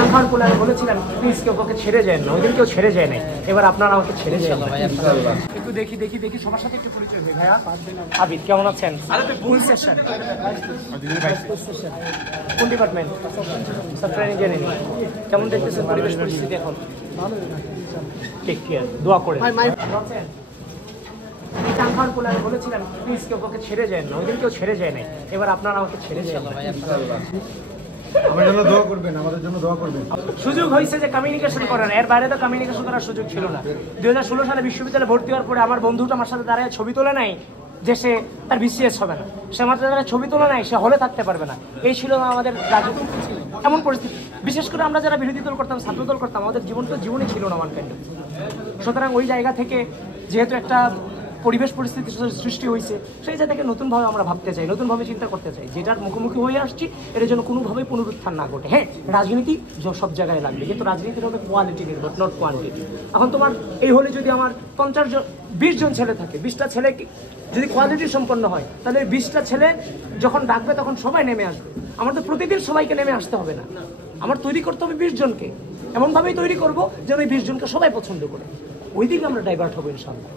গান খাওয়ার পরে আমি বলেছিলাম প্লিজ কেউ কাউকে ছেড়ে যায় না, ওই দিন কেউ ছেড়ে যায় নাই, এবার আপনারা আমাকে ছেড়ে যায় না। একটু দেখি দেখি দেখি সবার সাথে একটু পরিচয় হই। ভাইয়া আবিদ কেমন আছেন? কোন সেশন? কোন ডিপার্টমেন্ট? Software engineering. কেমন দেখতেছেন পরিবেশ পরিস্থিতি এখন? টেক কেয়ার, দোয়া করে। গান খাওয়ার পরে আমি বলেছিলাম প্লিজ কেউ কাউকে ছেড়ে যায় না, ওই দিন কেউ ছেড়ে যায় নাই, এবার আপনারা আমাকে ছেড়ে যায় না। আমাদের জন্য দোয়া করবেন, আমাদের জন্য দোয়া করবেন। সুযোগ হয়েছে যে কমিউনিকেশন করেন, এর বাইরে তো কমিউনিকেশন করার সুযোগ ছিল না। 2016 সালে বিশ্ববিদ্যালয়ে ভর্তি হওয়ার পরে আমার বন্ধুটা আমার সাথে দাঁড়ায় ছবি তোলে নাই যে সে তার বিসিএস হবে না, সে আমার সাথে ছবি তোলে নাই সে হলে থাকতে পারবে না। এই ছিল আমাদের রাজনীতি, এমন পরিস্থিতি। বিশেষ করে আমরা যারা বিরোধী দল করতাম, ছাত্র দল করতাম, আমাদের জীবনই ছিল না ওয়ান কাইন্ড। সুতরাং ওই জায়গা থেকে যেহেতু একটা পরিবেশ পরিস্থিতি সৃষ্টি হয়েছে, সেই জায়গা থেকে নতুনভাবে আমরা ভাবতে চাই, নতুনভাবে চিন্তা করতে চাই। যেটার মুখোমুখি হয়ে আসছি এর জন্য কোনোভাবেই পুনরুত্থান না ঘটে। হ্যাঁ, রাজনীতি সব জায়গায় লাগবে, কিন্তু রাজনীতির হবে কোয়ালিটি নির্ভর, নট কোয়ান্টিটি। এখন তোমার এই হলে যদি আমার 20 জন ছেলে থাকে, 20টা ছেলে যদি কোয়ালিটি সম্পন্ন হয়, তাহলে ওই 20টা ছেলে যখন ডাকবে তখন সবাই নেমে আসবে। আমার তো প্রতিদিন সবাইকে নেমে আসতে হবে না, আমার তৈরি করতে হবে 20 জনকে। এমনভাবেই তৈরি করবো যেন ওই 20 জনকে সবাই পছন্দ করে, ওই দিকে আমরা ডাইভার্ট হবো ইনশাআল্লাহ।